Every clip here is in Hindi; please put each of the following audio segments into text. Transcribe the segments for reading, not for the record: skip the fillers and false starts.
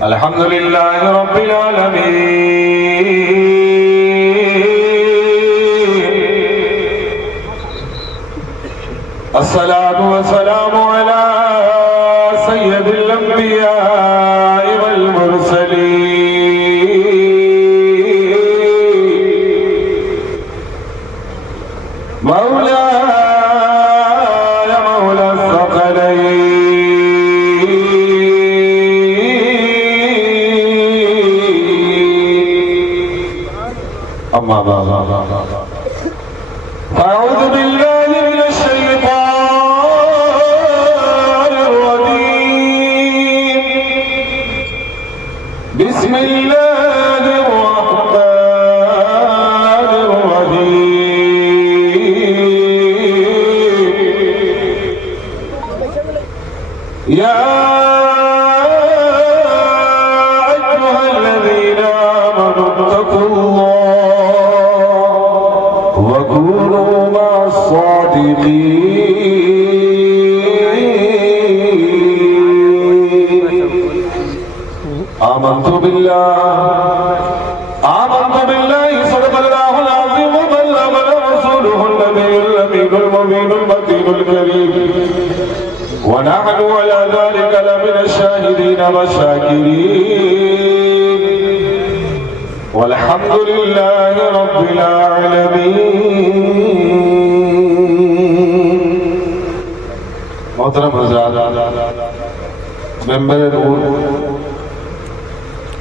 अल्हम्दुलिल्लाहि रब्बिल आलमीन। अस्सलातु वस्सलामु अला सय्यदिल अंबिया वल मुरसलीन मौला मौला सकलैन। अम्मा बाबा अऊज़ु बिल्लाहि मिनश शैतानिर रजीम। बिस्मिल्लाहिर रहमानिर रहीम। या अय्युहल्लज़ीना आमनू इत्तक़ुल्लाह वकूनू मअस-सादिक़ीन। आमन्तु बिल्लाहि सदक़ल्लाहुल अज़ीम व बल्लग़ रसूलुहुन नबियुल अमीनुल मुबीनुल मतीनुल करीम व नहनु अला ज़ालिका लमिनश शाहिदीन वश्शाकिरीन वल्हम्दुलिल्लाहि रब्बिल आलमीन। मोहतरम हज़रात, मेंबर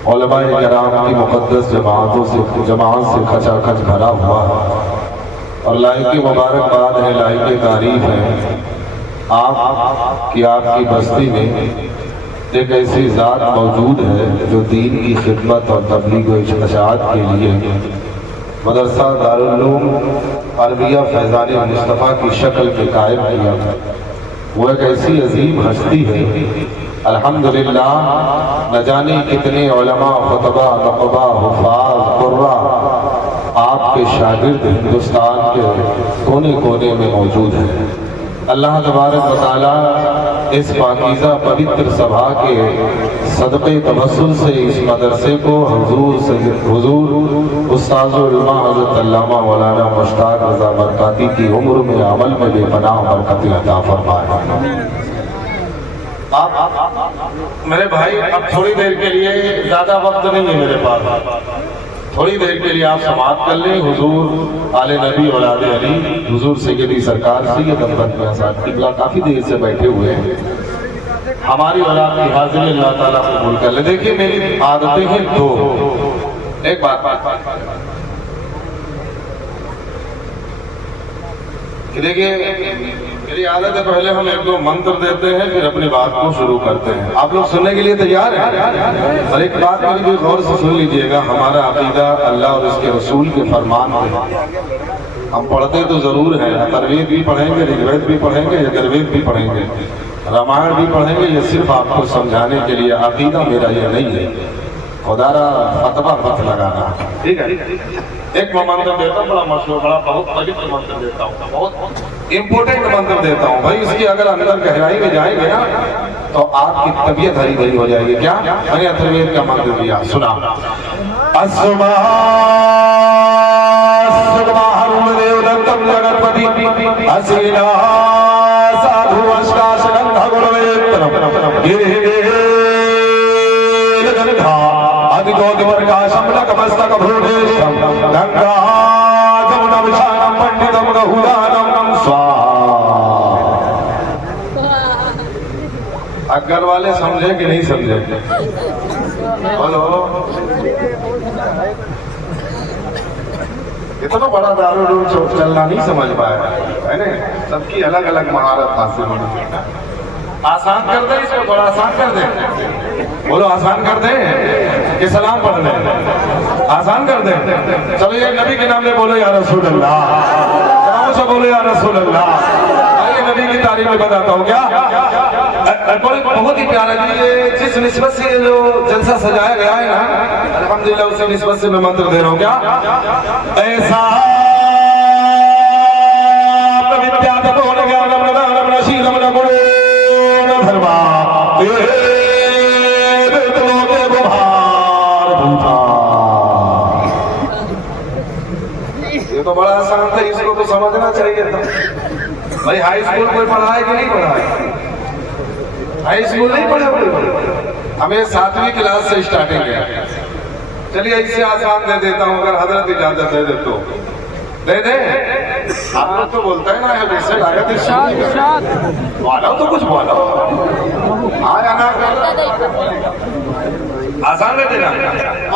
उलमाए किराम की मुक़द्दस जमात से खचाखच भरा हुआ और लाइक़ मुबारकबाद है, लाइक़ तारीफ है आपकी बस्ती में एक ऐसी ज़ात मौजूद है जो दीन की खिदमत और तबलीग व इशाअत के लिए मदरसा दारुल उलूम अरबिया फैज़ान मुस्तफ़ा की शक्ल में कायम किया। वो एक ऐसी अजीम हस्ती है, अल्हम्दुलिल्लाह, न जाने कितने उलमा, खुतबा, नक़बा, हुफ़ाज़, कुर्रा आपके शागिर्द हिंदुस्तान के कोने कोने में मौजूद है। अल्लाह तबारक व तआला इस पाकीज़ा पवित्र सभा के सदक़े तवस्सुल से इस मदरसे को हुज़ूर उस्ताज़ुल उलमा हज़रत अल्लामा मौलाना मुश्ताक़ रज़ा बरकाती की उम्र में अमल में बेपनाह बरकत अता फरमाए। आप मेरे भाई, अब थोड़ी देर के लिए, ज़्यादा वक्त नहीं है मेरे पास, थोड़ी देर के लिए आप समाअत कर लें। हुजूर आले नबी औलाद अली हुजूर सैयदी सरकार सैयद अहमद मियां साहब किबला काफ़ी देर से बैठे हुए हैं। हमारी औलाद की हाज़िरी अल्लाह ताला कबूल कर ले। देखिए, मेरी आदतें हैं दो। एक बात देखिए, मेरी आदत है, पहले हम एक दो मंत्र देते हैं, फिर अपनी बात को शुरू करते हैं। आप लोग सुनने के लिए तैयार हैं? और एक बात मेरी भी गौर से सुन लीजिएगा, हमारा अकीदा अल्लाह और उसके रसूल के फरमान पे हम पढ़ते तो जरूर हैं, तरवीद भी पढ़ेंगे, ऋग्वेद भी पढ़ेंगे, यजुर्वेद भी पढ़ेंगे, रामायण भी पढ़ेंगे। ये सिर्फ आपको समझाने के लिए, अकीदा मेरा ये नहीं है, खुदारा फतवा मत लगाना, ठीक है? एक मंत्र देता हूँ, बड़ा मशहूर, बड़ा बहुत पवित्र मंत्र देता हूँ, बहुत इम्पोर्टेंट मंत्र देता हूँ भाई। इसकी अगर अंदर गहराई में जाएंगे ना तो आपकी तबीयत हरी भरी हो जाएगी। क्या? मैंने अथर्ववेद का मंत्र दिया, सुना। जगतपति असीना साधु अष्टाशगंध अगर वाले समझे कि नहीं समझे? बोलो। इतना बड़ा दारुल चलना नहीं समझ पाया है ना, सबकी अलग अलग महारत हासिल होनी चाहिए। आसान कर दे इसको, बड़ा आसान कर दे। बोलो आसान कर दे कि सलाम पढ़ ले? आसान कर दे। चलो ये नबी के नाम ले बोलो या रसूल अल्लाह, से बोलो या रसूल अल्लाह। आइए नबी की तारीफ में बताता हूँ। क्या बहुत ही प्यारा जी, ये जिस निस्बत से जो जलसा सजाया गया है ना, अल्हम्दुलिल्लाह उसी निस्बत से मैं मंत्र दे रहा हूँ। क्या? ऐसा विद्या समझना चाहिए था। भाई हाई स्कूल कोई पढ़ा है कि नहीं पढ़ा है? हाई स्कूल नहीं पढ़े कोई? हमें 7वीं क्लास से स्टार्टिंग है। चलिए इससे आसान दे देता हूँ, अगर हजरत इजाजत दे तो दे दे। आप लोग तो बोलता है ना वैसे लागत बोलो तो कुछ बोलो। हाँ या ना आसान दे देना।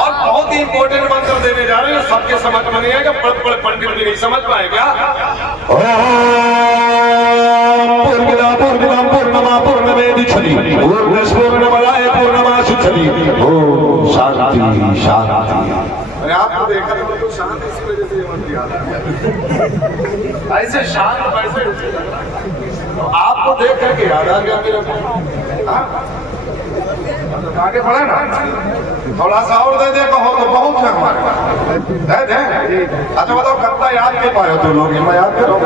और बहुत ही इंपॉर्टेंट मंत्र देने जा रहे हैं, सबके समझ में नहीं आएगा, बड़े पंडित भी नहीं समझ पाए क्या? पूर्णमा पूर्णमेदिच्छति पूर्णस्पूर्णमदाय पूर्णमाशुच्छति। ओम शांति शांति। अरे आपको देखा तो शांति इसी वजह से मंत्र याद आ गया। ऐसे शांत वैसे आपको देख करके याद आ गया मेरे को। आगे बढ़े ना, थोड़ा सा और दे दे कहो तो बहुत है हमारे पास। दे दे। अच्छा बताओ करता याद नहीं पाए तो लोग, मैं याद कर रहा हूँ।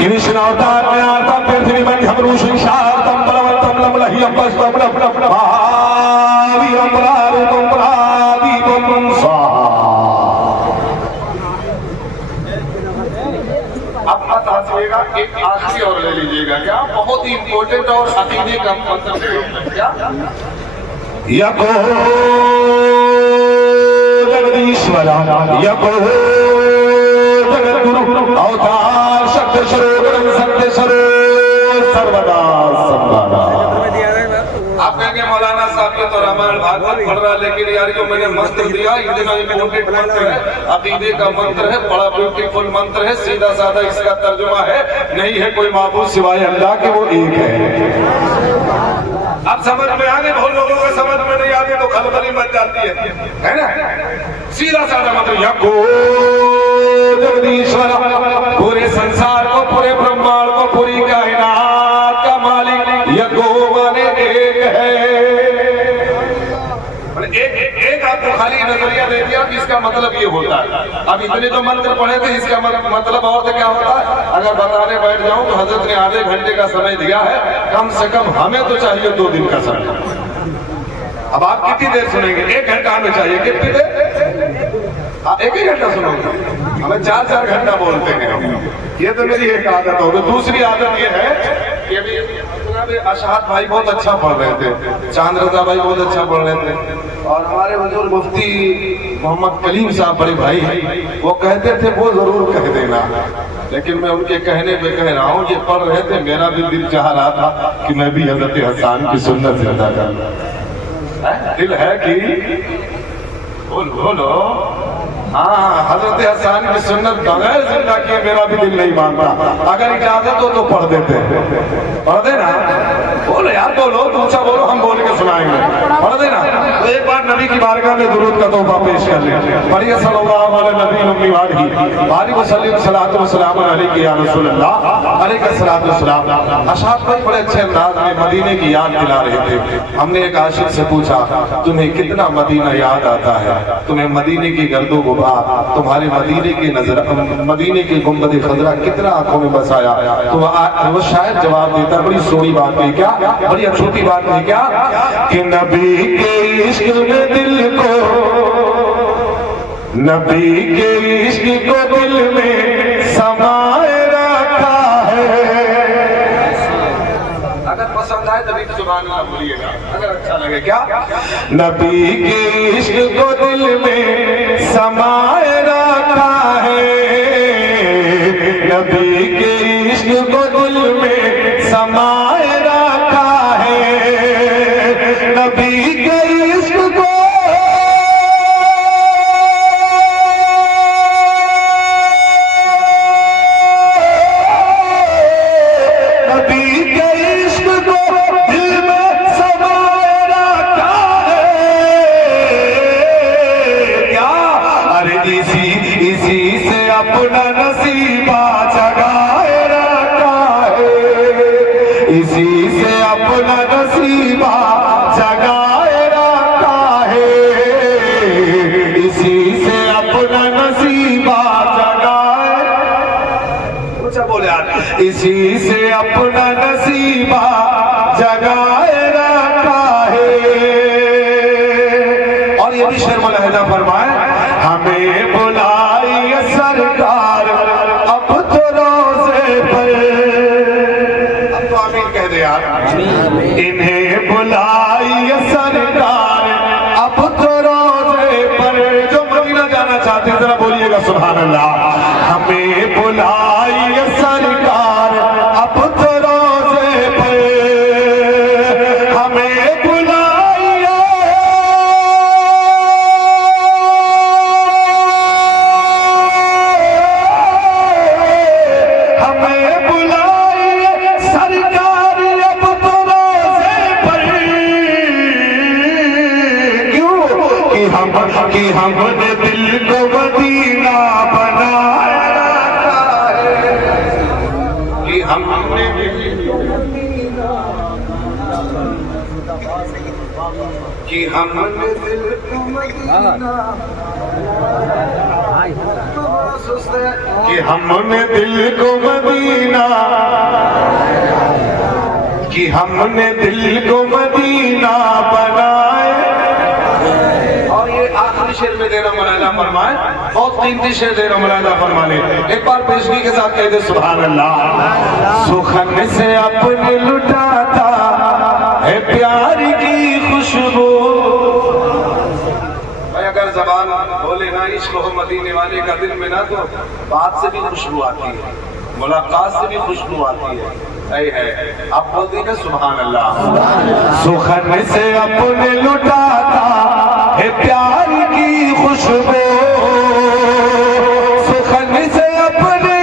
कृष्ण अवतार में आता पृथ्वी मध्यम ऋषिशातम बलवंतम लमलहियम पस्तम लपलप महावीरम प्रारूपम प्रादीपम स्वाहा। अब बताइएगा, एक आखिरी और ले लीजिएगा क्या, बहुत ही इंपॉर्टेंट और अकीदे का मतलब क्या? यको जगदीश्वर यको जगद्गुरु अवतार शब्द स्वरूप सत्य स्वरूप सर्वदा संवादा। आप कहेंगे मौलाना साहब ये तो रामायण भागवत पढ़ रहा, लेकिन यार जो मैंने मंत्र दिया इतना इम्पोर्टेंट मंत्र है, अकीदे का मंत्र है, बड़ा ब्यूटीफुल मंत्र है, सीधा साधा इसका तर्जुमा है, नहीं है कोई माबूद सिवाय अल्लाह के, वो एक है। अब समझ में आ गए? बहुत लोगों को समझ में नहीं आते तो खलबली मच जाती है ना? सीधा साधा मंत्र यको जगदीश्वर, पूरे संसार को, पूरे ब्रह्मांड को, पूरी कायनात का मालिक यको माने एक है। एक आपको खाली नजरिया दे दिया कि इसका मतलब ये होता है। अब इतने तो मंत्र पढ़े थे, इसका मतलब और क्या होता है? अगर बताने बैठ जाऊं तो हजरत ने आधे घंटे का समय दिया है, कम से कम हमें तो चाहिए 2 दिन का समय। अब आप कितनी देर सुनेंगे? 1 घंटा हमें चाहिए, कितनी देर? आप 1 ही घंटा सुनोगे, हमें 4-4 घंटा बोलते हैं। ये तो मेरी एक आदत होगी। दूसरी आदत ये है कि अभी अशहाद भाई बहुत अच्छा पढ़ रहे थे, चांद रजा भाई बहुत अच्छा पढ़ रहे थे, और हमारे बुजुर्ग मुफ्ती मोहम्मद कलीम साहब बड़े भाई वो कहते थे वो जरूर कह देना, लेकिन मैं उनके कहने पे कह रहा हूँ। ये पढ़ रहे थे, मेरा भी दिल चाह रहा था कि मैं भी हजरत हसन की सुन्नत जिंदा कर। दिल है कि बोलो हाँ, हजरत हसन की सुन्नत बगैर जिंदा किए मेरा भी दिल नहीं मानता। अगर इजाजत हो तो पढ़ देते, पढ़ देना। बोलो यार, बोलो, ऊंचा बोलो, हम बोल के सुनाएंगे, पढ़ देना। तो एक बार नबी की बारगाह में दुरूद का तोहफा पेश कर लें। पढ़िए सल्लल्लाहु अलैहि वसल्लम अलैहि या रसूल अल्लाह अलैहि सलातो सलाम। अशहाब भाई बड़े अच्छे अंदाज में मदीने की याद दिला रहे थे। हमने एक आशिक से पूछा, तुम्हें कितना मदीना याद आता है? तुम्हें मदीने की गर्दो गुबार, तुम्हारे मदीने की नजर, मदीने की गुंबद खजरा कितना आंखों में बसाया? तो वो शायद जवाब देता, बड़ी सोनी बात है क्या, बड़ी अछूती बात है क्या, कि नबी के इश्क में दिल को, नबी के इश्क को दिल में समाए रखा है। अगर पसंद आए तभी तो सुभान अल्लाह बोलिएगा, अगर अच्छा लगे क्या? नबी के इश्क को दिल में समाए रखा है, नबी के इश्क को दिल में समाए रखा है, नबी के इश्क को अपना नसीबा जगाए रखा है, इसी से अपना नसीबा जगाए रखा है, इसी से अपना नसीबा जगाए, कुछ बोले यार, इसी से अपना नसीबा जगाए रखा है। और ये भी शर्म लहजा यार। इन्हें बुलाइए सरकार अब तो रोजे पर, जो मदीना जाना चाहते हैं जरा बोलिएगा सुभान अल्लाह। हमें बुलाइए सरकार अब तो रोजे पर, हमें बुलाइए, हमें बुलाइए सरकार अब तो रोजे पर। क्यों कि हमने दिल को मदीना बनाया है, कि हमने दिल को मदीना, कि हमने दिल को मदीना, कि हमने दिल को मदीना बनाए। और ये आखिरी शेर में दे रहा मौलाना फरमाए, बहुत कीमती शेर दे रहा मौलाना फरमाने, एक बार पेशगी के साथ कह दे सुभान अल्लाह। सुखन से अपने लुटाता है प्यार की खुशबू। भाई अगर जबान बोले ना इश्क हो मदीने वाले का दिल में ना, तो बात से भी खुशबू आती है, मुलाकात से भी खुशबू आती है। सही है, आप बोलते हैं सुभान अल्लाह। सुखन से अपने लुटाता है प्यार की खुशबू, सुखन से अपने,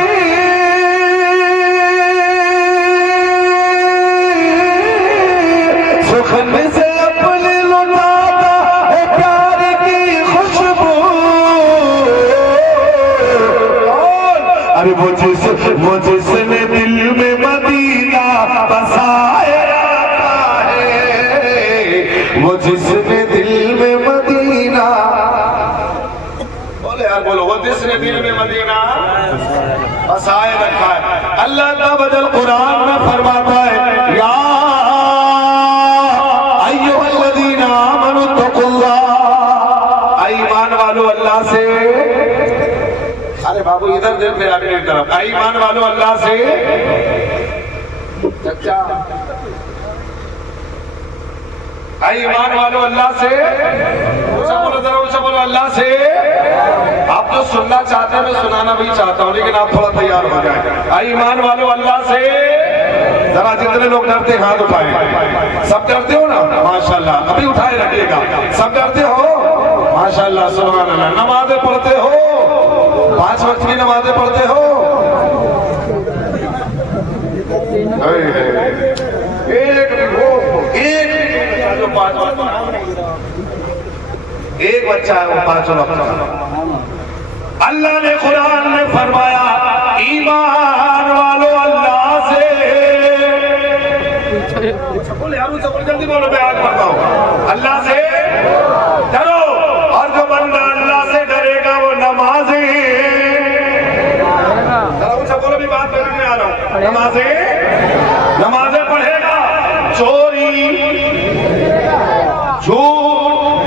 सुखन से अपने लुटाता है प्यार की खुशबू। अरे वो जिसने दिल में मदीना बसाया है, वो जिसने दिल में मदीना, बोले यार बोलो, वो जिसने दिल में मदीना बसाए रखा है। अल्लाह का बदल कुरान में फरमाता है, या अय्युहल्लज़ीना आमनू तक़ुल्लाह, ईमान वालो अल्लाह से, अरे बाबू इधर देख मेरा अपनी तरफ, ईमान वालो अल्लाह से, चचा ईमान वालो अल्लाह से, ऊंचा बोलो जरा, ऊंचा बोलो अल्लाह से। आप जो सुनना चाहते हैं मैं सुनाना भी चाहता हूँ, लेकिन आप थोड़ा तैयार हो जाए। ईमान वालो अल्लाह से, जरा जितने लोग डरते हाथ उठाए। सब डरते हो ना? माशाल्लाह, अभी उठाए रखिएगा। सब डरते हो? माशाल्लाह, सुभान अल्लाह। नमाजें पढ़ते हो? 5 वक्त की नमाजें पढ़ते हो? एक बच्चा है वो 5 वक्त। अल्लाह ने कुरान में फरमाया, ईमान वालो अल्लाह से, बोले यार जल्दी बोलो, मैं आगे बढ़ता हूँ। अल्लाह से डरो, और जो बंदा अल्लाह से डरेगा वो नमाज़ें, बोलो भी बात में आ रहा हूँ, नमाज़ें पढ़ेगा, चोरी, झूठ,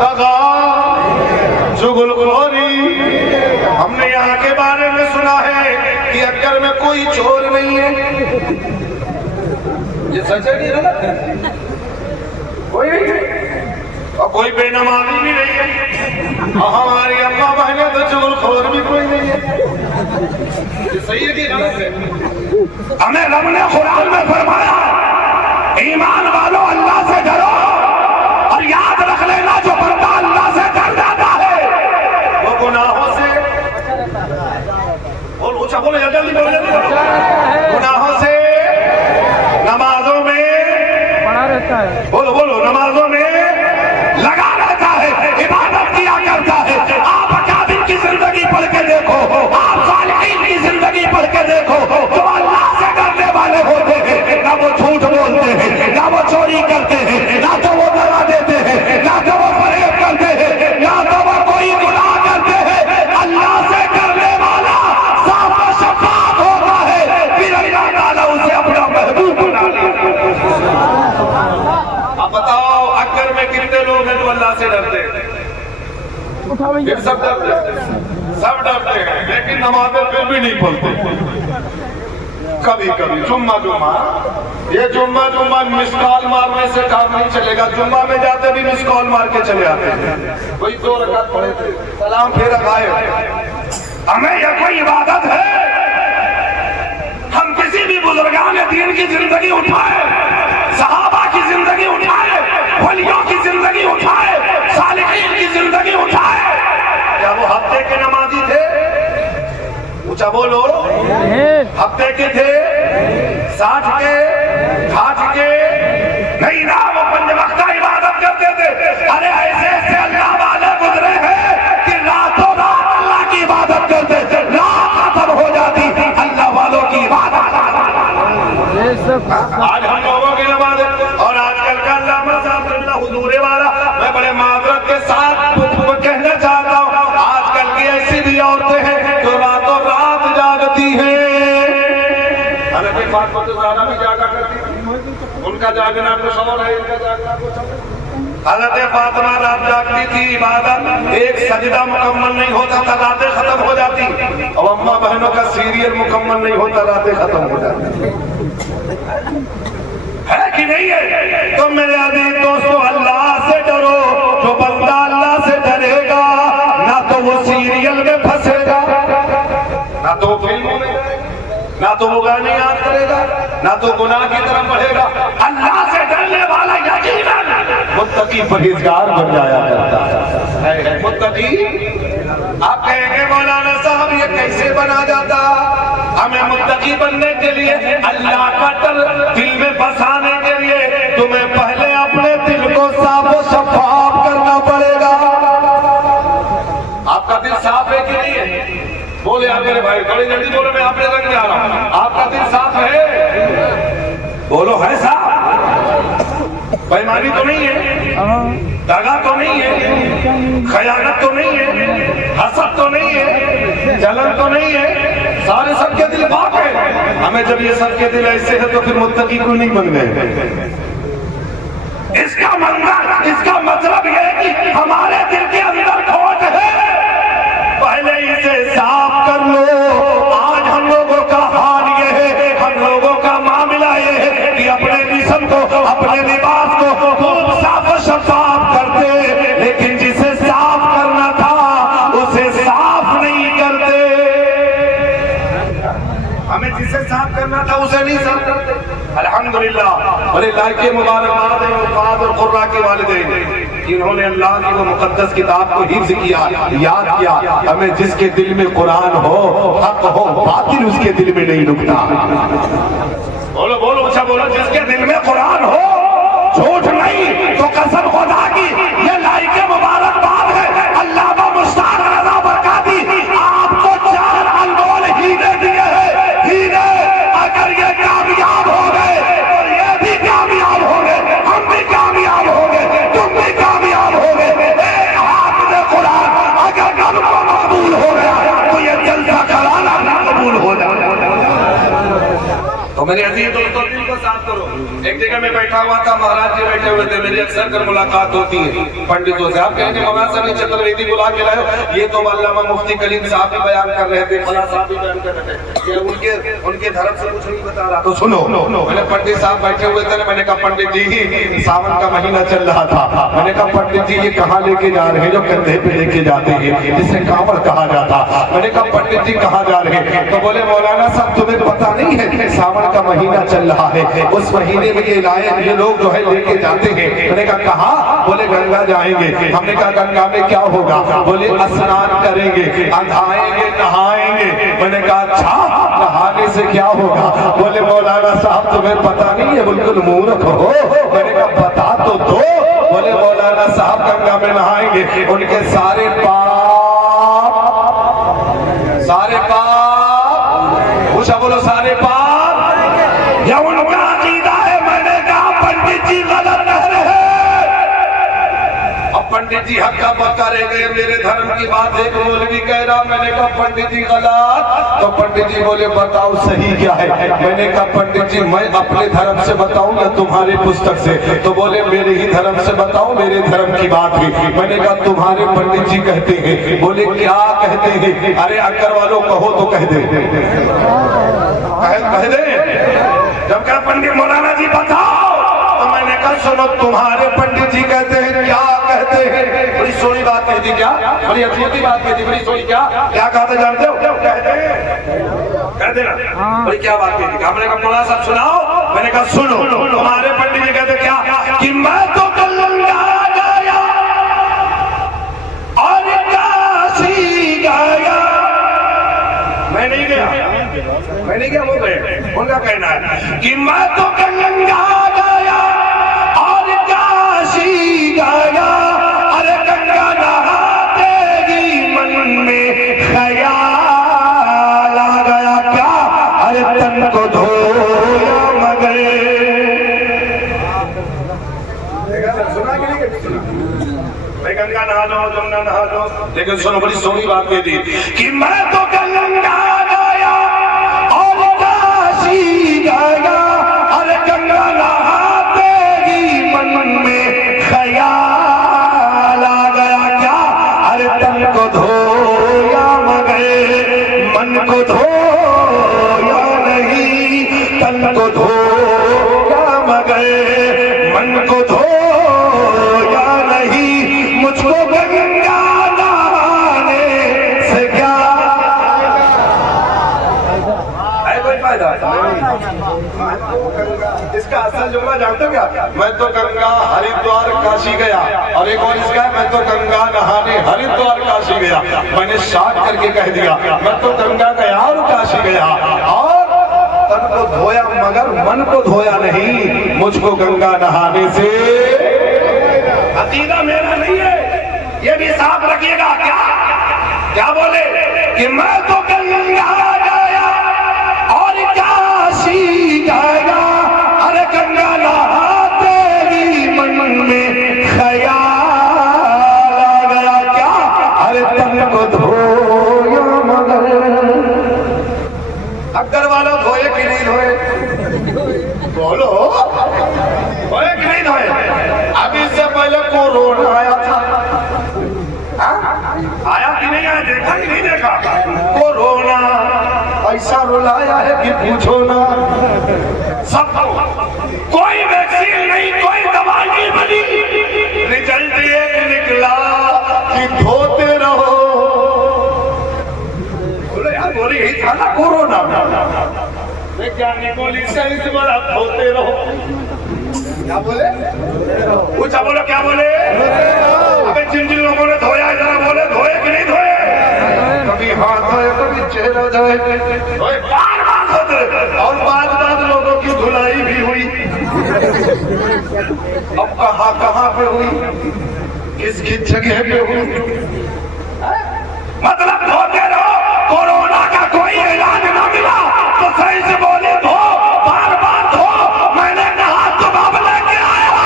दगा, चुगलखोरी। हमने यहाँ के बारे में सुना है कि अगर में कोई चोर नहीं है, ये सच है नहीं गलत? कोई नहीं है, और कोई बेनमाजी भी नहीं है, और हमारी अम्मा बहने तो चुगलखोर भी कोई नहीं है। ये सही है कि गलत है? हमें रब ने कुरान में फरमाया, ईमान वालो अल्लाह से डरो, और याद रख लेना जो बंदा अल्लाह से डर जाता है वो गुनाहों से, बोल ऊंचा बोलो, जल्दी बोलो, जल्दी बोलो, गुनाहों से, नमाजों में पड़ा रहता है, बोलो बोलो, नमाजों में लगा रहता है, इबादत किया करता है। आप अकाबिर की जिंदगी पढ़ के देखो, आप सालिहीन की जिंदगी पढ़ के देखो, जो अल्लाह से डरने वाले होते हैं, ना वो झूठ बोलते हैं, ना वो चोरी करते हैं, ना तो वो दगा देते हैं, ना तो वो फरेब करते हैं, ना तो वो कोई गुनाह करते हैं। अल्लाह से डरने वाला साफ और शफाफ होता है, फिर अल्लाह ताला उसे अपना महबूब बना लेता। अब बताओ अक्कर में कितने लोग हैं जो अल्लाह से डरते हैं? फिर सब डरते हैं, सब डरते हैं, लेकिन नमाज़ें फिर भी नहीं पढ़ते। कभी कभी जुम्मा जुम्मा, ये जुम्मा जुम्मा मिस कॉल मारने से काम नहीं चलेगा। जुम्मा में जाते भी मिस कॉल मार के चले आते हैं। कोई 2 रकात पढ़े थे, सलाम फिर आए। हमें यह कोई इबादत है? हम किसी भी बुजुर्गान दीन की जिंदगी उठाए, सहाबा की जिंदगी उठाए, वलियों की जिंदगी उठाए, सालिहीन की जिंदगी उठाए, क्या वो हफ्ते के नमाजी थे? ऊंचा बोलो, हफ्ते के थे, 60 के, 60 के नहीं ना, वो 5 वक्त इबादत करते थे। अरे ऐसे ऐसे अल्लाह वाले गुजरे हैं कि रातों रात अल्लाह की इबादत करते थे, रात खत्म हो जाती अल्लाह वालों की इबादत। आज हम लोगों की नमाज और आजकल का अल्लाह हुजूरे वाला, मैं बड़े माजरत के साथ कहना चाहता हूँ, आजकल की ऐसी भी औरतें हैं जो रातों रात जागती हैं। हालांकि फातिमा तो ज़्यादा भी जागा करती थी, उनका जागना कुछ और है, इनका जागना कुछ और। हज़रत फातिमा रात जागती थी, इबादत, एक सजदा मुकम्मल नहीं होता था, रातें खत्म हो जाती। और अम्मा बहनों का सीरियल मुकम्मल नहीं होता, रातें खत्म हो जाती। है कि नहीं है? तो मेरे अजीज दोस्तों, अल्लाह से डरो। जो बंदा अल्लाह से डरेगा, ना तो वो सीरियल में फंसेगा, ना तो फिल्मों में, ना तो वो गाने याद करेगा, ना तो गुनाह की तरफ बढ़ेगा। अल्लाह से डरने वाला यकीनन मुत्तकी परहेजगार बन जाया करता है। मुत्तकी, आप कहेंगे मौलाना साहब ये कैसे बना जाता? हमें मुत्तकी बनने के लिए, अल्लाह का डर दिल में बसाने के लिए तुम्हें पहले अपने दिल को साफ और शफाफ करना पड़ेगा। आपका दिल साफ है कि नहीं है? बोले आप मेरे भाई, थोड़ी जल्दी बोलो, मैं आपने रंग में आ रहा हूँ। आपका दिल साफ है? बोलो है साफ? बेईमानी तो नहीं है, दगा तो नहीं है, खयानत तो नहीं है, हसद तो नहीं है, जलन तो नहीं है, सारे सबके दिल पाक है। हमें जब ये सबके दिल ऐसे है तो फिर मुत्तकी क्यों नहीं बन गए? इसका मतलब ये है कि हमारे दिल के अंदर खोट है, पहले इसे साफ कर लो। आज हम लोगों का हाल ये है, हम लोगों का मामला ये है कि अपने जिस्म को, अपने लिबास को खूब साफ शफाफ करते, लेकिन जिसे साफ करना था उसे साफ नहीं करते। हमें जिसे साफ करना था उसे नहीं साफ करते। अल्हम्दुलिल्लाह, बड़े लायके मुबारकबाद है उस्ताद और कुर्रा के वालिदैन, इन्होंने अल्लाह की वो मुकद्दस किताब को हिफ्ज़ किया, याद किया। हमें जिसके दिल में कुरान हो, हक हो, बातिल उसके दिल में नहीं रुकता। बोलो बोलो, अच्छा बोलो, जिसके दिल में कुरान हो, झूठ नहीं तो कसम खुदा की, ये लायके मुबारकबाद है। अल्लामा मुश्ताक रज़ा बरकाती आपको 4 अनमोल हीरे दिए हैं। हीरे अगर ये कामयाब हो गए और ये भी कामयाब हो गए, हम भी कामयाब हो गए, तुम भी कामयाब हो गए। एक हाथ में कुरान अगर कल को मकबूल हो गया तो ये जलसा कराना कबूल हो जाए। तो मेरे अजीज दोस्तों, दिल को साफ करो। एक जगह में बैठा हुआ था, महाराज जी बैठे हुए थे, मेरी अक्सर कर मुलाकात होती है पंडितों से। आप कहेंगे मौलाना साहब चतुर्वेदी बुला के लाए, ये तो अल्लामा मुफ्ती कलीम साहब भी बयान कर रहे थे, फला साहब भी बयान कर रहे थे, उनके धर्म से कुछ नहीं बता रहा। तो सुनो, मैंने पंडित साहब बैठे हुए थे, मैंने कहा पंडित जी सावन का महीना चल रहा था, मैंने कहा पंडित जी ये कहाँ लेके जा रहे हैं जो कंधे पे लेके जाते हैं, जिसे कांवड़ कहा जाता। मैंने कहा पंडित जी कहाँ जा रहे हैं? तो बोले मौलाना साहब तुम्हें पता नहीं है, सावन का महीना चल रहा है, उस महीने में ये लोग जो है लेके जाते हैं। मैंने कहा कहाँ? बोले गंगा जाएंगे। हमने कहा गंगा में क्या होगा? बोले स्नान करेंगे, अंधाएंगे, नहाएंगे। मैंने कहा अच्छा, नहाने से क्या होगा? बोले मौलाना साहब तुम्हें पता नहीं है, बिल्कुल मूर्ख हो। मैंने कहा बता तो दो। बोले मौलाना साहब गंगा में नहाएंगे, उनके सारे पाप, पूछा बोलो सारे पाप या उनका अकीदा है। मैंने कहा पंडित जी गलत कह रहे हैं। अब पंडित जी हक्का बक्का रह गए, मेरे धर्म की बात एक मौलवी कह रहा, मैंने कहा पंडित जी गलत। तो पंडित जी बोले बताओ सही क्या है? मैंने कहा पंडित जी मैं अपने धर्म से बताऊं या तुम्हारी पुस्तक से? तो बोले मेरे ही धर्म से बताओ, मेरे धर्म की बात है। मैंने कहा तुम्हारे पंडित जी कहते हैं। बोले क्या कहते हैं? अरे अक्कर वालों कहो तो कह दे। कह दे। जब कहा पंडित मौलाना जी बताओ, तो मैंने कहा सुनो, तुम्हारे पंडित जी कहते हैं, क्या कहते हैं? बड़ी सोनी बात कह दी, क्या बड़ी अछूती बात कह दी, बड़ी सोनी। क्या क्या कहते जानते हो? कह देना बड़ी क्या बात कह दी। हमने कहा मौलाना साहब सुनाओ। मैंने कहा सुनो, तुम्हारे पंडित जी कहते क्या कि मैं तो कल गंगा गया और काशी गया। मैं नहीं गया, मैं नहीं गया, वो गए। उनका कहना है कि मैं तो गंगा गया और काशी गया। अरे गंगा नहातेगी मन में ख्याल आ गया क्या? अरे तन को धोया मगर। सुना कि नहीं सुना? मैं गंगा नहा लो, जमुना नहा लो, लेकिन सुनो बड़ी सोनी बात कह दी कि मैं तो गंगा गया और काशी गया। अरे गंगा नहातेगी मन में ख्याल आ गया क्या? अरे तन को धोया मगर मन को धोया नहीं। तन को धोया मगर मन को धोया नहीं। मुझको गंगा नहाने से क्या है कोई फायदा? इसका असल जुमला जानते हो क्या? मैं तो गंगा हरिद्वार काशी गया। और एक और इसका है, मैं तो गंगा नहाने हरिद्वार काशी गया। मैंने शार्ट करके कह दिया, मैं तो गंगा गया और काशी गया और तन को धोया मगर मन को धोया नहीं। मुझको गंगा नहाने से अकीदा मेरा नहीं है, ये भी साफ रखिएगा। क्या क्या बोले कि मैं तो गंगा गया और काशी गया। अरे गंगा नहातेगी मन में ख्याल आ गया क्या? अरे तन को धोया मगर। अगर वालों धोए कि नहीं धोए? बोलो, धोए कि नहीं धोए? अभी से पहले कोरोना आया था। आया कि नहीं आया? देखा कि नहीं देखा? कोरोना ऐसा रुलाया है कि पूछो ना। सब कोई वैक्सीन नहीं, कोई दवा नहीं बनी। रिजल्ट एक निकला कि धोते रहो। बोले यार, बोली यही था ना कोरोना। वैज्ञानिकों सही से बड़ा धोते रहो। क्या बोले? पूछा, बोलो क्या बोले? अबे जिन जिन लोगों ने धोया जरा बोले, धोए कि नहीं धोए? कभी हाथ धोए, कभी चेहरा धोए, बार बार धोते। और बाद लोगों की धुलाई भी हुई। अब कहाँ कहाँ पे हुई, किस किस जगह पे हुई? मतलब धोते रहो। कोरोना का कोई इलाज ना मिला तो सही से बोले धो, बार बार धो। मैंने कहा तुम अब लेके आया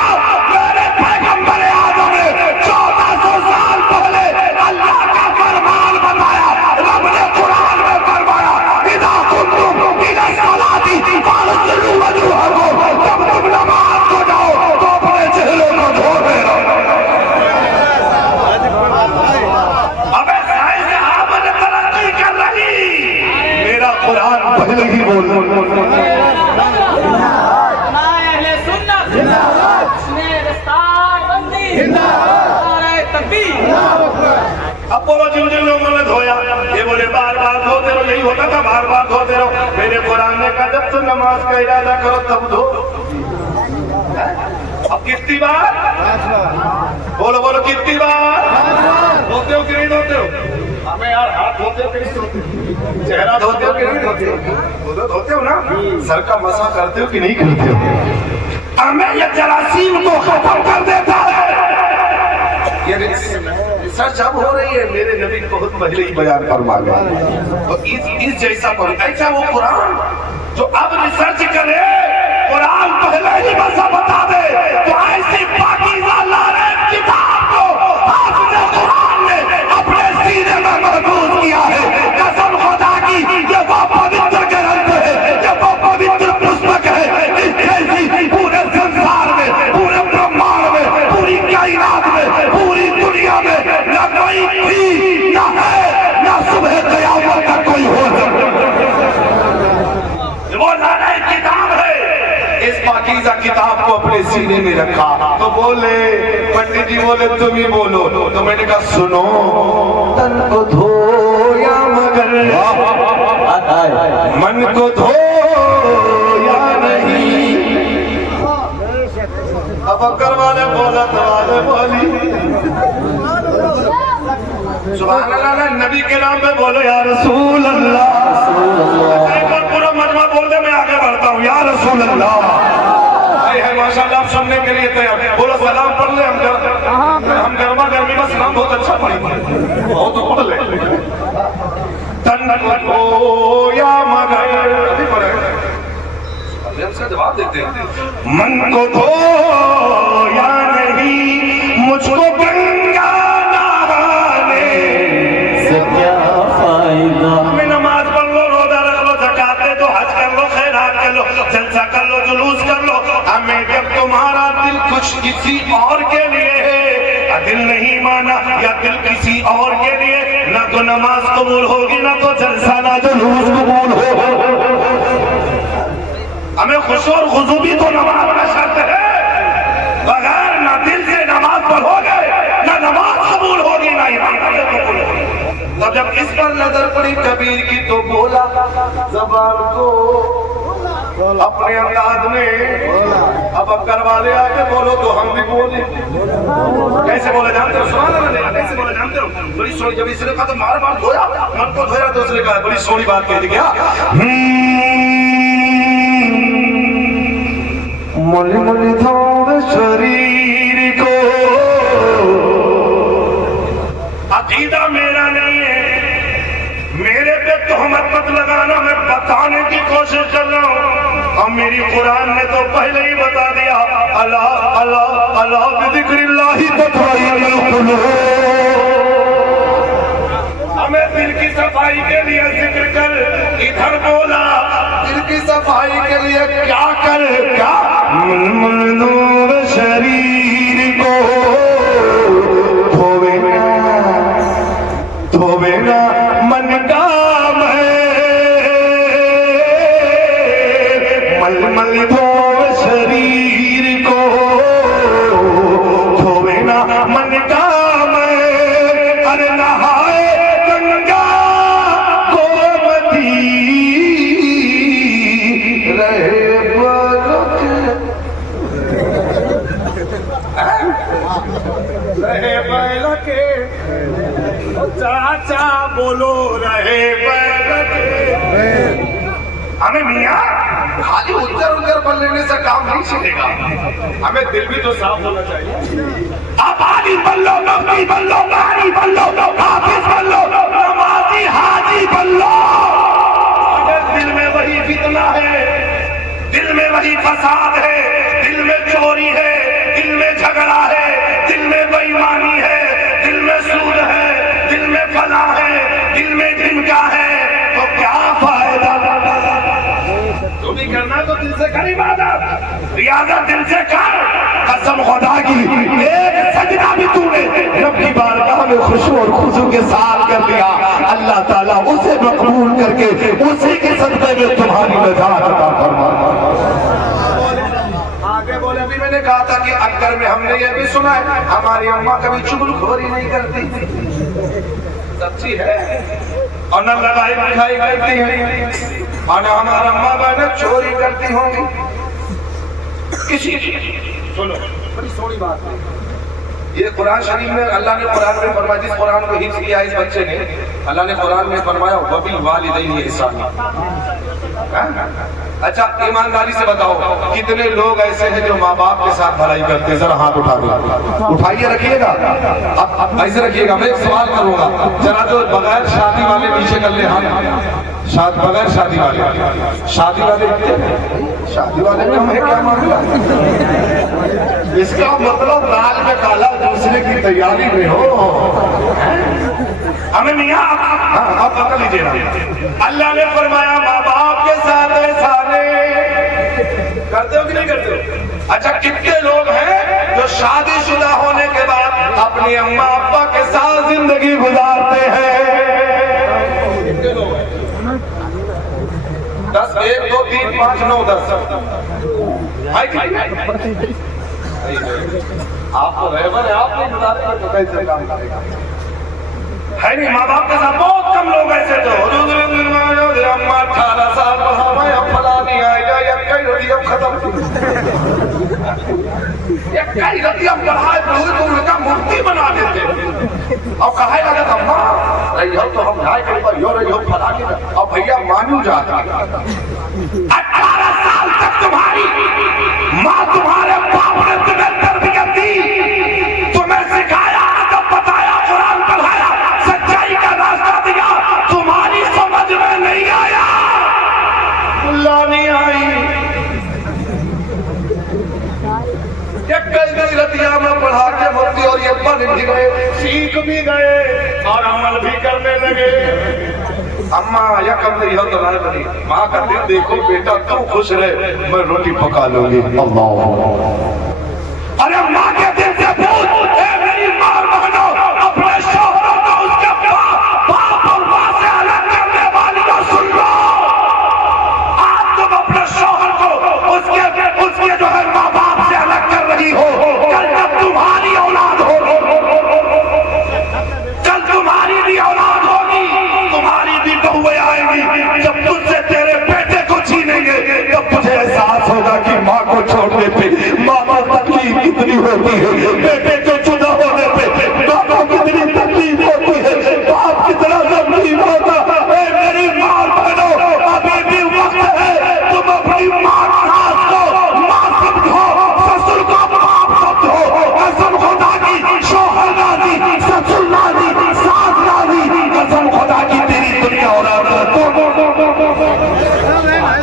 मेरे पैगंबर आदम ने 1400 साल पहले अल्लाह का फरमान बताया। रब ने कुरान में फरमाया, इदा कुंतुम इला सलाती फागसिलू वजूहकुम। जब तुम नमाज को जाओ तो अपने चेहरे को धो दे। अबे साइंस आपने तरक्की कर रही, मेरा कुरान पहले ही बोल। अब बोलो जिन जिन लोगों ने धोया, ये बोले बार बार धोते रहो। यही होता था, बार बार धोते रहो। मेरे कुरान ने कहा जब तुम नमाज का इरादा करो तब धो। अब कितनी बार? बोलो बोलो कितनी बार? धोते हो कि नहीं धोते हो? हमें यार हाथ धोते हो कि नहीं धोते हो? चेहरा धोते हो कि नहीं धोते हो? धोते हो ना? सर का मसा करते हो कि नहीं करते हो? हमें ये जरासीम को खत्म कर देता है। ये रिसर्च अब हो रही है, मेरे नबी बहुत पहले ही बयान फरमा गए। तो इस जैसा ऐसा वो कुरान जो अब रिसर्च करे, कुरान पहले ही बसा बता दे, तो ऐसी पाकीज़ा लानत किताब को हाफ़िज़ कुरान ने अपने सीने में महफूज किया है। कसम खुदा की, ये वो पवित्र ग्रंथ है, ये वो पवित्र पुस्तक है। इस जैसी पूरे संसार में, पूरे ब्रह्मांड में, पूरी कायनात में, पूरी दुनिया में न कोई थी, न है, न सुबह क़यामत तक कोई हो सकता। पाकीज़ा किताब को अपने सीने में रखा तो बोले, पंडित जी बोले तुम ही बोलो। तो मैंने कहा सुनो, तन को धोया मगर मन को धोया नहीं। अब बकर वाले बोला तो वाले बोली सुभान अल्लाह। नबी के नाम पे बोलो या रसूल अल्लाह। एक बार पूरा मजमा बोल दे, मैं आगे बढ़ता हूँ। या रसूल अल्लाह है माशाल्लाह, आप सुनने के लिए तैयार। बोलो सलाम पढ़ ले, हम गर्मा गर्मी का सलाम बहुत अच्छा पढ़ी, बहुत पढ़ ले। तन को या मगर से जवाब देते हैं, मन को धो या नहीं, मुझको गंगा नहाने से क्या फायदा। हमें नमाज पढ़ लो, रोजा रख लो, ज़कात दे दो, हज कर लो, खैरात कर लो, जलसा कर लो, जुलूस कर लो। हमें जब तुम्हारा दिल कुछ किसी और के लिए है, दिल नहीं माना या दिल किसी और के लिए, ना तो नमाज कबूल होगी, ना तो जलसा, ना जुलूस कबूल होगा। हमें खुश और खुशू भी तो नमाज का शर्त है, बगैर ना दिल से नमाज पढ़ोगे ना नमाज कबूल होगी, ना इबादत कबूल होगी। तब जब इस पर नजर पड़ी कबीर की तो बोला ज़बान को अपने अंदाज में। अब कर वाले आके बोलो तो हम भी बोले। कैसे बोले जानते हो? सुभान अल्लाह। कैसे बोले जानते हो? बड़ी सोनी, जब इसने कहा तो मार मार धोया, मन को धोया, तो उसने कहा बड़ी सोनी बात कह दी क्या, मुल मुल धोवे शरीर को। अकीदा मेरा नहीं है, मेरे पे तोहमत मत लगाना, मैं बताने की कोशिश कर रहा हूँ। और मेरी कुरान ने तो पहले ही बता दिया, अल्लाह अल्लाह अल्लाह बिज़िक्रिल्लाहि तत्मइन्नुल कुलूब। हमें दिल की सफाई के लिए जिक्र कर, इधर बोला दिल की सफाई के लिए क्या कर, क्या मुल शरीर को धोवे ना मन का मल मल धोवे शरीर को, धोवे ना मन का अरे नहाए गंगा गोमती रहे बैल के चाचा बोलो रहे बैल के। हमें मियाँ खाली उज्जर बन लेने से काम नहीं चलेगा, हमें दिल भी तो साफ होना चाहिए। आप आली बन लो, नबी बन लो, गानी बन लो, हाफिज बन लो, नमाजी हाजी बन लो, अगर दिल में वही फितना है, दिल में वही फसाद है, दिल में चोरी है, दिल में झगड़ा है, दिल में बेईमानी है, दिल में सूद है, दिल में फला है, दिल में जिनका है, तो क्या फायदा। जो भी करना तो दिल से कर, इबादत रियाजत दिल से कर। कसम खुदा की एक सजदा भी तूने रब की बारगाह में खुशू और खुशू के साथ कर दिया, अल्लाह ताला उसे मकबूल करके उसी के सदक़े में तुम्हारी नजात अता फरमाए। आगे बोले, अभी मैंने कहा था कि अक्कर में हमने ये भी सुना है हमारी अम्मा कभी चुगलखोरी नहीं करती, सच्ची है, और न लड़ाई मिठाई करती है, और न हमारा अम्मा बहन चोरी करती होंगी किसी। सुनो बड़ी सोनी बात है, ये कुरान शरीफ में अल्लाह ने कुरान में फरमाया, जिस कुरान को हिफ्ज़ किया इस बच्चे ने, अल्लाह ने कुरान में फरमाया वबिल वालिदैनि इहसाना। अच्छा ईमानदारी से बताओ कितने लोग ऐसे हैं जो माँ बाप के साथ भलाई करते हैं? जरा हाथ उठा दो, उठाइए, रखिएगा, अब ऐसे रखिएगा। मैं एक सवाल करूंगा, जरा जो बगैर शादी वाले नीचे कर ले हाथ, बगैर शादी वाले, शादी वाले में हमें क्या मामला? इसका मतलब दाल में काला दूसरे की तैयारी में हो। हमें मियाँ आप पकड़ लीजिए, अल्लाह ने फरमाया माँ बाप के साथ एहसाने करते हो कि नहीं करते हो? अच्छा कितने लोग हैं जो शादीशुदा होने के बाद अपनी अम्मा अब्बा के साथ जिंदगी गुजारते हैं? 10, 1, 2, 3, 5 9 10 आप तो रहबर है, आप नहीं बताते तो कैसे काम करेगा? है नहीं, माँ बाप के साथ बहुत कम लोग ऐसे थे। अम्मा 18 साल पढ़ावे, अब फलानी आएगा, एक कई रोटी अब खत्म, एक कई रोटी अब पढ़ाए तो उनका मूर्ति बना देते। अब कहे लगा अम्मा रही हो तो हम ढाई कई पर यो रही हो फलानी, अब भैया मानू जाता। 18 साल तक तुम्हारी माँ तुम्हारे बाप ने तुम्हें तरबियत दी, तुम्हें सिखाया, अदब बताया, कुरान पढ़ाया, सच्चाई का रास्ता दिया, तुम्हारी समझ में नहीं आया, अल्लाह नहीं आई। कई रतिया में पढ़ा के होती और ये बन भी गए, सीख भी गए और अमल भी करने लगे। अम्मा या कम नहीं हो तो ना बनी, माँ का दिल देखो बेटा तुम खुश रहे, मैं रोटी पका लूंगी। अल्लाह, अरे माँ के दिल से पूछ, मेरी माँ बहनों, अपने शौहरों को उसके बाप और माँ से अलग करने वाली को सुन लो। आज तुम अपने शौहर को उसके जो है माँ बाप से अलग कर रही हो, कल जब तुम्हारी औलाद होगी, कल तुम्हारी भी औलाद होगी, तुम्हारी भी बहुएं आएंगी, जब तुझसे तेरे बेटे को छीनेंगे तब तुझे एहसास होगा कि माँ को छोड़ने पे माँ को तकलीफ कितनी होती है, बेटे को जुदा होने पे माँ को कितनी तकलीफ होती है, बाप कितना तकलीफ होता है। मेरी माँ बहनों, अभी भी वक्त है, तुम अपनी माँ को माँ समझो, ससुर को बाप समझो, कसम खुदा की शौहर नादी, ससुर नादी, सास नादी, कसम खुदा की तेरी दुनिया और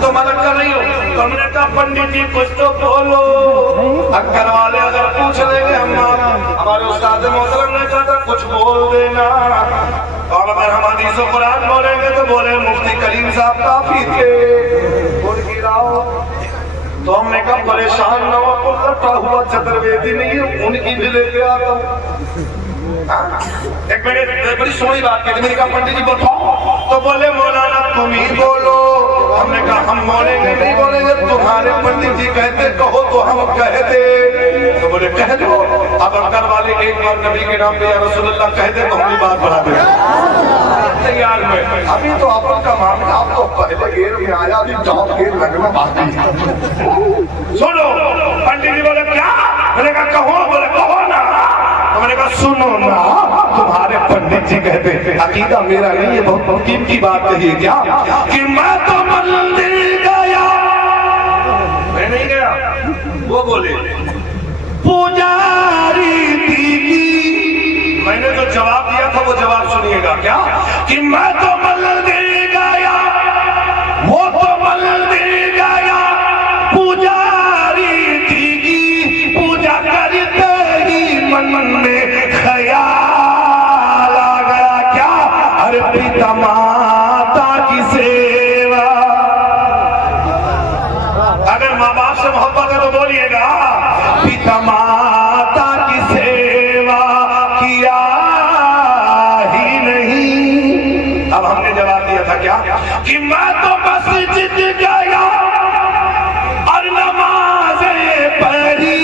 तो मदद कर रही हो। तुमने कहा पंडित जी कुछ तो बोलो, अक्कर वाले अगर पूछ लेंगे अम्मा, हमारे उस्ताद मोहतरम ने कहा था कुछ बोल देना, और अगर हम हदीस और कुरान बोलेंगे तो बोले मुफ्ती करीम साहब काफी थे, बोल गिराओ। तो हमने कहा परेशान न हो, रखा हुआ चतुर्वेदी नहीं है, उनकी भी लेके आता हूँ। एक मिनट, बड़ी सोहनी बात कहते, मैंने कहा पंडित जी बताओ, तो बोले मौलाना तुम ही बोलो। हमने कहा हम बोलेंगे नहीं बोलेंगे, तुम्हारे पंडित जी कहते कहो तो हम कहते, तो बोले कह दो। अब अंदर वाले एक बार नबी के नाम पे या रसूलुल्लाह कहते तो हम बात बढ़ा दे तैयार में। अभी तो अपन का मामला, आप तो पहले गेर में आया, अभी जाओ गेर लगना बाकी। सुनो, पंडित जी बोले क्या? मैंने कहा कहो, बोले कहो ना। तो मैंने कहा सुनो ना, तुम्हारे पंडित जी कहते अकीदा मेरा नहीं है, बहुत कीमती बात कही है क्या कि मैं तो मंदिर गया, मैं नहीं गया, वो बोले पुजारी दीदी। मैंने जो जवाब दिया था वो जवाब सुनिएगा क्या कि मैं तो मंदिर गया, वो तो मंदिर गया, पुजारी दीदी पूजा करते ही मन में ख्याल आ गया क्या, अरे पिता माता की सेवा। अगर माँ बाप से मोहब्बत है तो बोलिएगा पिता माता की सेवा किया ही नहीं। अब हमने जवाब दिया था क्या कि मैं तो मस्जिद गया और नमाज़ें पढ़ी,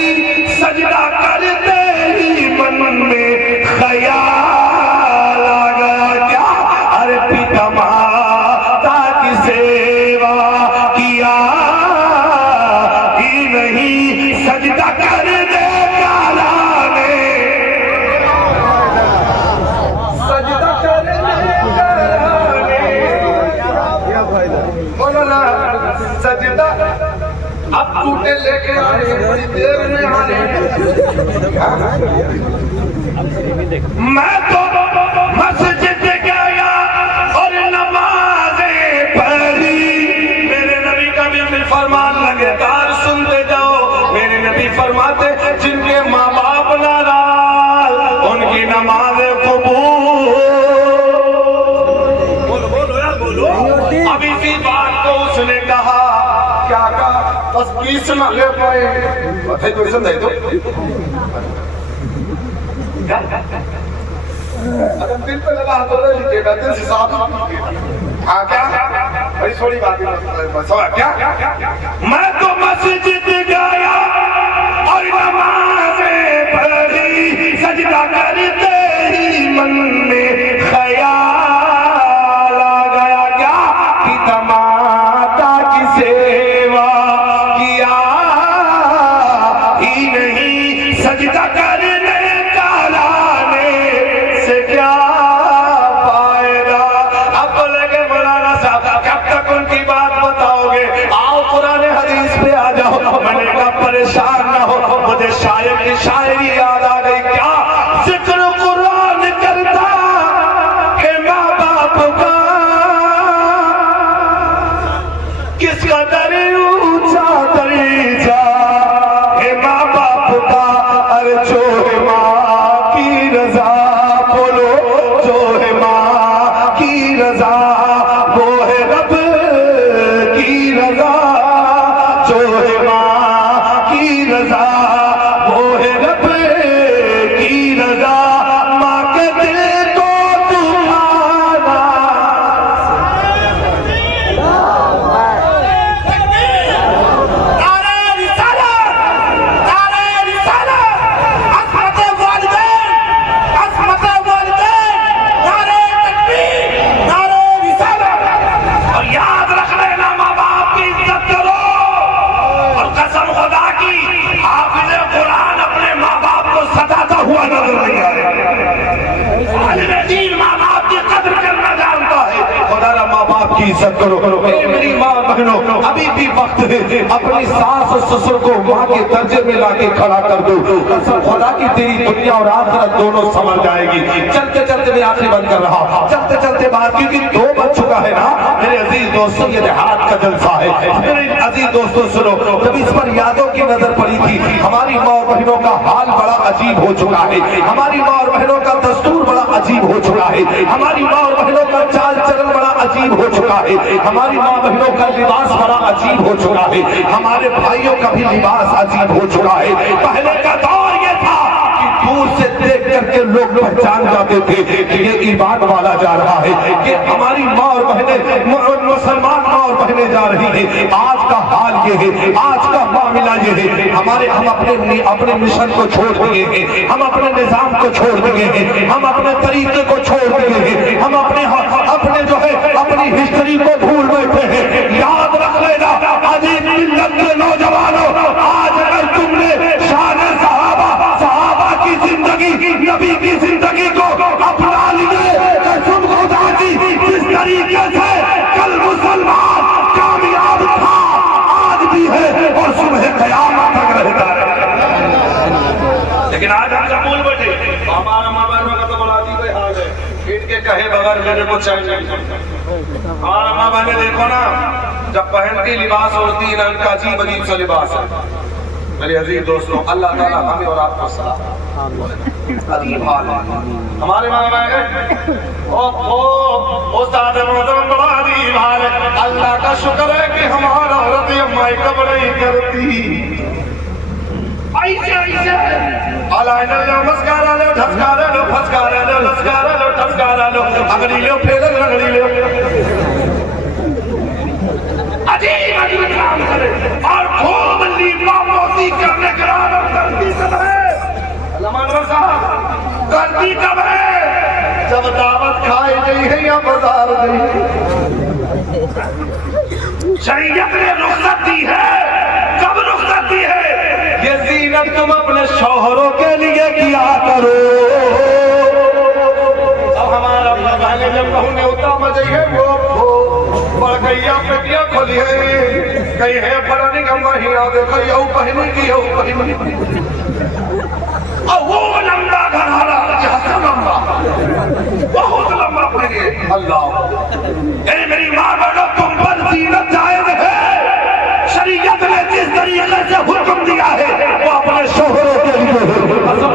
सजदा करते ही मन में ख्याल आ गया क्या, अरे पिता माता की सेवा किया ही नहीं, सजदा कर दे काला ने, सजदा कर दे काला ने, बोलो ना सजदा। अब टूटे लेके आए, बड़ी देर में आए। मैं तो मस्जिद गया और नमाज़ें पढ़ी, मेरे नबी का भी फरमान लगातार सुनते जाओ। मेरे नबी फरमाते जिनके माँ बाप नाराज उनकी नमाज़ें कबूल। बोलो बोलो यार बोलो। अब इसी बात को उसने कहा, क्या कहा, बस पीस न ले पाए, बताइए क्वेश्चन दे दो। अगर दिल पे लगा तो ले लीजिएगा, दिल से साफ हाँ क्या बड़ी थोड़ी बात है क्या मैं तो मस्जिद गया और नमाज़ें पढ़ी सजदा करते ही मन में ख्याल आ गया क्या कि माता की सेवा किया ही नहीं सजदा करने का लाने से क्या फायदा। अब बोलेंगे मौलाना साहब कब तक उनकी बात बताओगे, आओ पुराने हदीस पे आ जाओ। मैंने कहा परेशान ना हो, मुझे शायर की शायरी याद आ गई। क्या जिक्र कुरान करता है माँ बाप का, किसका दर ऊंचा दर्जा है माँ बाप का। अरे जो है माँ की रजा, बोलो जो है माँ की रजा वो है रब की रजा, जो है माँ की रजा वो है रब की रजा। माँ के दिल को तुम्हारा और याद रख लेना माँ बाप की इज्जत करो। और कसम खुदा की हाफिज़ कुरान अपने माँ बाप को सताता हुआ नजर नहीं आएगा। आलिम दीन माँ बाप की कदर करना जानता है। खुदा ना माँ बाप की इज्जत करो। मेरी माँ बहनों अभी भी वक्त है, अपनी सास और ससुर को माँ के दर्जे में लाके खड़ा कर दो। कसम खुदा की तेरी दुनिया और आखिरत दोनों समझ जाएगी। चलते चलते मैं आखिरी बंद कर रहा, चलते चलते बात क्योंकि 2 बज चुका है ना मेरे अजीज दोस्तों। ये देहात का जलसा है मेरे अजीज दोस्तों। सुनो, जब इस पर यादों की नजर पड़ी थी, हमारी माँ और बहनों का हाल बड़ा अजीब हो चुका है। हमारी माँ और बहनों का दस्तूर बड़ा अजीब हो चुका है। हमारी माँ और बहनों का चाल चलन बड़ा अजीब हो चुका है। हमारी माँ बहनों का लिबास बड़ा अजीब हो चुका है। हमारे भाइयों का भी लिबास अजीब हो चुका है। पहले का दौर ये था कि दूर से देख करके लोग पहचान जाते थे कि ये ईमान वाला जा रहा है, कि हमारी माँ और बहनें मुसलमान माँ और बहनें जा रही है। आज का हाल ये है, आज का मामला ये है। हम अपने मिशन को छोड़ दिए हैं, हम अपने निजाम को छोड़ दिए हैं, हम अपने तरीके को छोड़ दिए हैं, हम अपने जो है अपनी हिस्ट्री को भूल बैठे हैं। याद रख लेना अजीब मिल्लत के नौजवानों, आज अगर तुमने शान सहाबा की जिंदगी, नबी की जिंदगी को अपना लिए, कसम खुदा की जिस तरीके से कल मुसलमान कामयाब था आज भी है और सुबह क़यामत तक रहता है। लेकिन आज हम सब भूल बैठे। हमारा माँ बहनों का तो बड़ा अजीब हाल है, पीट के कहे बगैर मेरे को चाहिए। हमारा माँ बहने देखो ना, जब पहनती लिबास होती है ना, उनका अजीब अजीब सा लिबास है। मेरे अजीज दोस्तों, अल्लाह ताला हमें और आपको सलाह। अजीब हाल है हमारे माँ बहने। बड़ा अजीब हाल है। अल्लाह का शुक्र है कि हमारा औरत अम्मा कब नहीं करती। ऐसे आलाइनर लो, मस्कारा लो, ढस्कारा लो, फस्कारा लो, लस्कारा लो, ठस्कारा लो, अगली लो, फिर लगड़ी लो। अजीब अजीब काम करे और खूब लीपापोती करने के बाद गलती कब है? गलती कब है? जब दावत खाई गई है या बाजार गई। शरीयत ने रुखसत दी है, कब रुखसत दी है? ये जीनत तुम अपने शौहरों के लिए किया करो। अब हमारा पहले जब कहूँ न्योता मचाई है वो बड़कैया पेटिया खोली है, कहीं है फलानी का महीना देखो यू पहनी की यू पहनी। और वो लंबा घराना जैसा लंबा, बहुत लंबा पहने। अल्लाह मेरी माँ बहनों, तुम पर जीनत जायज है। शरीयत ने जिस तरीके से हुक्म दिया है वो अपने शोहरों के लिए।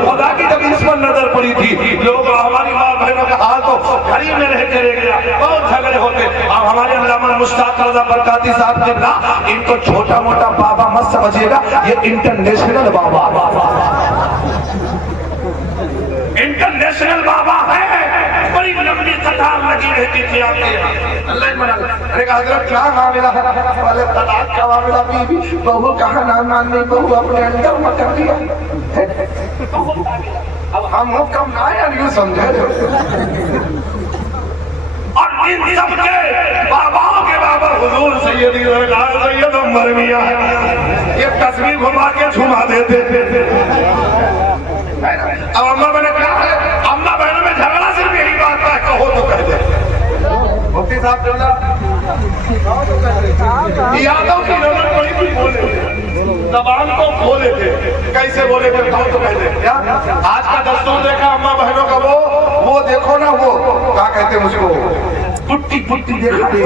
खुदा की जब इस पर नजर पड़ी थी, लोग हमारी माँ बहनों का हाल तो घर ही में रह के रह गया, बहुत झगड़े होते। अब हमारे अल्लामा मुश्ताक रज़ा बरकाती साहब ने कहा, इनको छोटा मोटा बाबा मत समझिएगा, ये इंटरनेशनल बाबा इंटरनेशनल बाबा है। बड़ी लंबी लगातार लगी रहती थी आपके यहाँ। अल्लाह मना। अरे कहा हजरत क्या मामला है? बोले तलाक का मामला, बीवी बहू कहा ना माननी, बहू अपने अंदर में कर दिया। अब हम कम ना यार यूं समझे। और इन सब के बाबा के बाबा हुजूर सैयद उमर मियां ये तस्वीर घुमा के झुमा देते थे। अब अम्मा मैंने कहा है, अम्मा बहनों में झगड़ा सिर्फ यही बात है, कहो तो कह दे। मुफ्ती साहब यादव की नजर बड़ी भी बोले, जबान को खोले थे, कैसे बोले थे कहो तो कह दे। क्या आज का दस्तूर देखा अम्मा बहनों का, वो देखो ना, वो क्या कहते हैं मुझको, पुट्टी पुट्टी देखा दे।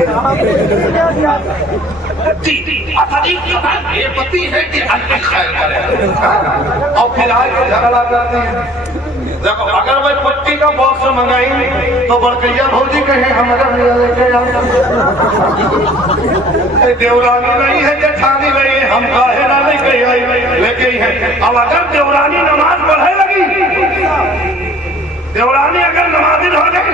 ये पति है कि अन्य खैर करे, और फिर आगे झगड़ा करती है। देखो अगर मैं पट्टी का बॉक्स मंगाई तो बड़कैया भौजी कहे हमारा देवरानी नहीं है, जेठानी नहीं है, हम काहे ना नहीं कही आई लेके ही है। अब अगर देवरानी नमाज पढ़े लगी, देवरानी अगर नमाजी हो गई,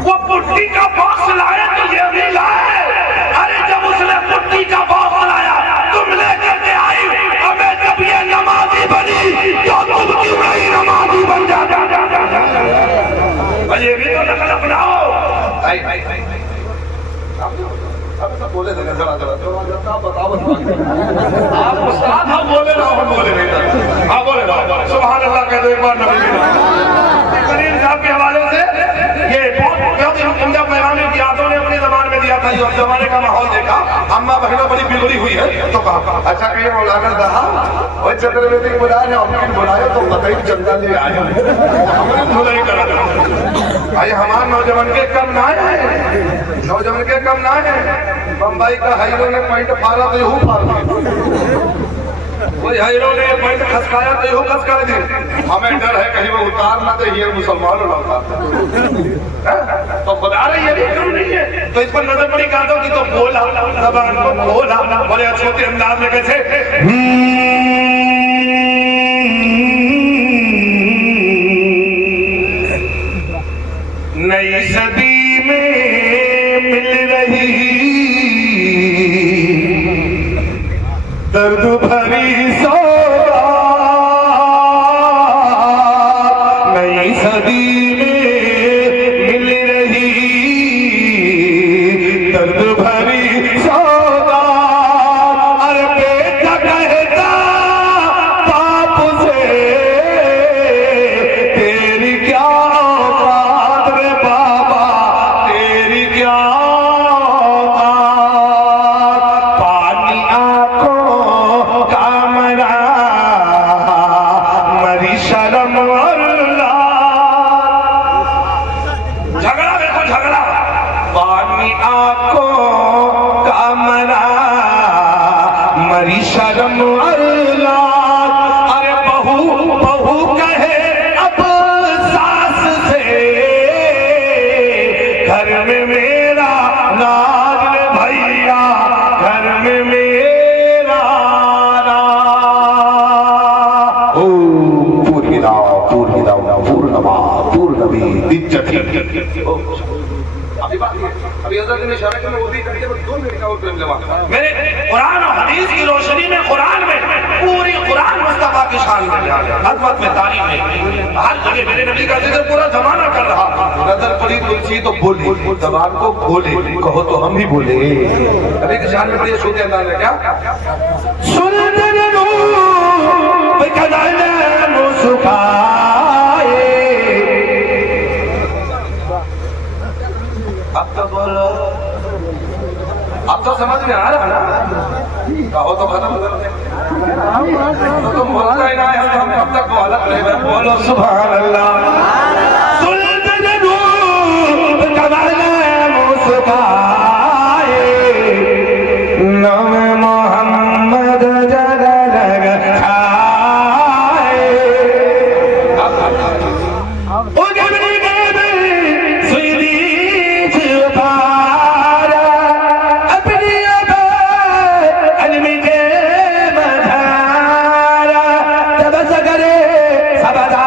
वो पुट्टी का बॉक्स लाए तो ये भी लाए। अरे जब उसने पुट्टी का बॉक्स लाया तुम लेकर के आई, हमें जब ये नमाजी बनी तो तुम क्यों नहीं नमाजी बन जाता? ये भी तो नकल अपनाओ। सब बोले थे जरा जरा बताओ आप उस्ताद हम बोले रहो, हम बोले नहीं। हाँ बोले रहो, सुभान अल्लाह कह दो एक बार नबी करीम साहब के हवाले से। ये क्योंकि उनका पैगाम यादों ने अपने जबान में दिया था, जो जमाने का माहौल देखा, अम्मा बहनों बड़ी बिगड़ी हुई है तो कहा अच्छा कहिए मौलाना साहब वही चतुर्वेदी बुला रहे, हम बुलाए तो बताइए चंदा ले आए, हमने धुलाई करा भाई। हमारे नौजवान के कम ना है, नौजवान के कम ना है। बम्बई का हीरो ने पैंट फाड़ा तो यूं फाड़ दिया, कोई हीरो ने पैंट खसकाया तो यूं खसका दी। हमें डर है कहीं वो उतार ना दे, ये मुसलमान लौटा तो खुदा रही है क्यों नहीं है। तो इस पर नजर पड़ी कादों की तो बोला, जबान को बोला, बड़े छोटे अंदाज में कैसे नई सदी में मिल रही दर्द भरी सौगात, नई सदी में मिल रही दर्द भरी सौगात। अरे बेटा कहता बाप से तेरी क्या औकात रे बाबा, तेरी क्या औकात। पानी आंखों का मरा मरी शर्म और लाज। झगड़ा देखो झगड़ा, पानी आंखों का मरा मरी शर्म और लाज। अरे बहू बहू कहे अब सास से घर में मेरा नाज रे भैया, घर में मेरा नाज। ओ पूर्णिदा पूर्णिदा पूर्णमा पूर्णमी दिज्जति। अभी हज़रत ने इशारा किया, मैं वो भी करके 2 मिनट का और टाइम लगा। मेरे कुरान और हदीस की रोशनी में, कुरान में पूरी कुरान मुस्तफा की शान में, अज़मत में, तारीफ में, हर जगह मेरे नबी का जिक्र पूरा जमाना कर रहा। नजर पड़ी तुलसी तो बोली, जबान को खोले, कहो तो हम भी बोले। नबी की शान में बड़ी छोटे अंदाज है क्या सुनते नो कदाले मुस्काए। अब तो बोलो, अब तो समझ में आ रहा ना, कहो तो खत्म कर दे। तो तुम बोलता ही ना है, हम कब तक हालत रहेगा। बोलो सुभान अल्लाह। सुनते नो कदाले मुस्काए, नाम मोहम्मद जरा लग आए। ओ जबरी गबे सुईदी छुपारा, अपनी अबा अलमी के मझारा, तब सगरे सबदा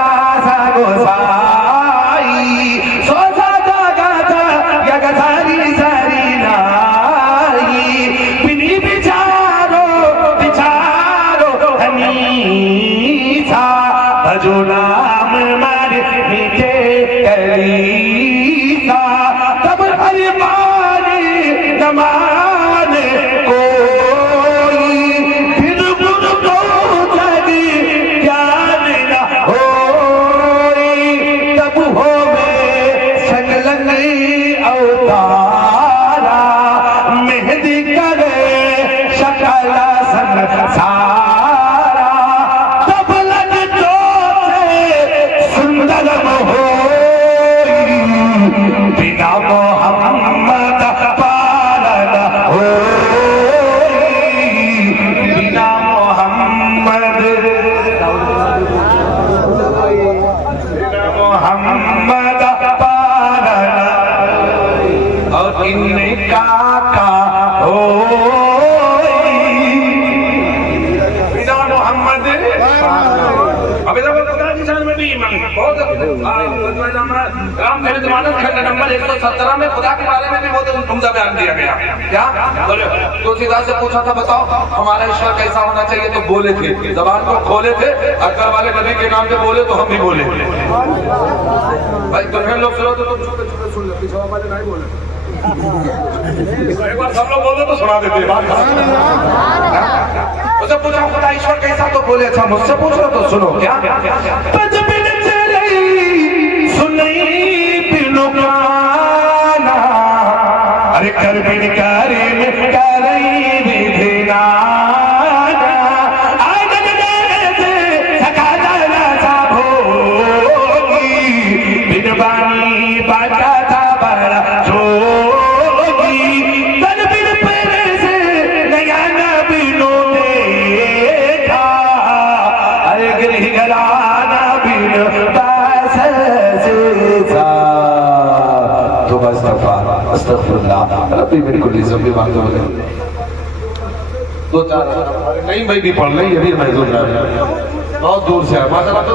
रामचरित मानस खंड नंबर 117 में खुदा के बारे में भी बहुत उम्दा बयान दिया गया। क्या बोले? तुलसीदास से पूछा था बताओ हमारा ईश्वर कैसा होना चाहिए, तो बोले थे, जबान को खोले थे, अक्कर वाले नबी के नाम पे बोले तो हम भी बोले। भाई तुम्हें लोग सुनो तो तुम छुपे छुपे सुन लो, पीछे वाले नहीं बोले। एक बार सब लोग बोले तो सुना देते बात। मुझसे पूछा खुदा ईश्वर कैसा, तो बोले अच्छा मुझसे पूछ लो तो सुनो। क्या पद बिन चले सुनई बिनु गाना, अरे कर बिन करे करई विधिना, आनंद से सकाला राजा भोगी, बिन बानी बाजा था बड़ा जोगी, तन बिन पैर से नयन बिनु देखा, अरे गृह घराना बिन पास से था। तो अस्तगफिरुल्लाह रब्बी मिन कुल्ली ज़ंबि वातूब इलैह। दो चार नहीं भाई भी पढ़ ले, ये भी महजूद रहा है, बहुत दूर से है माशाअल्लाह। तो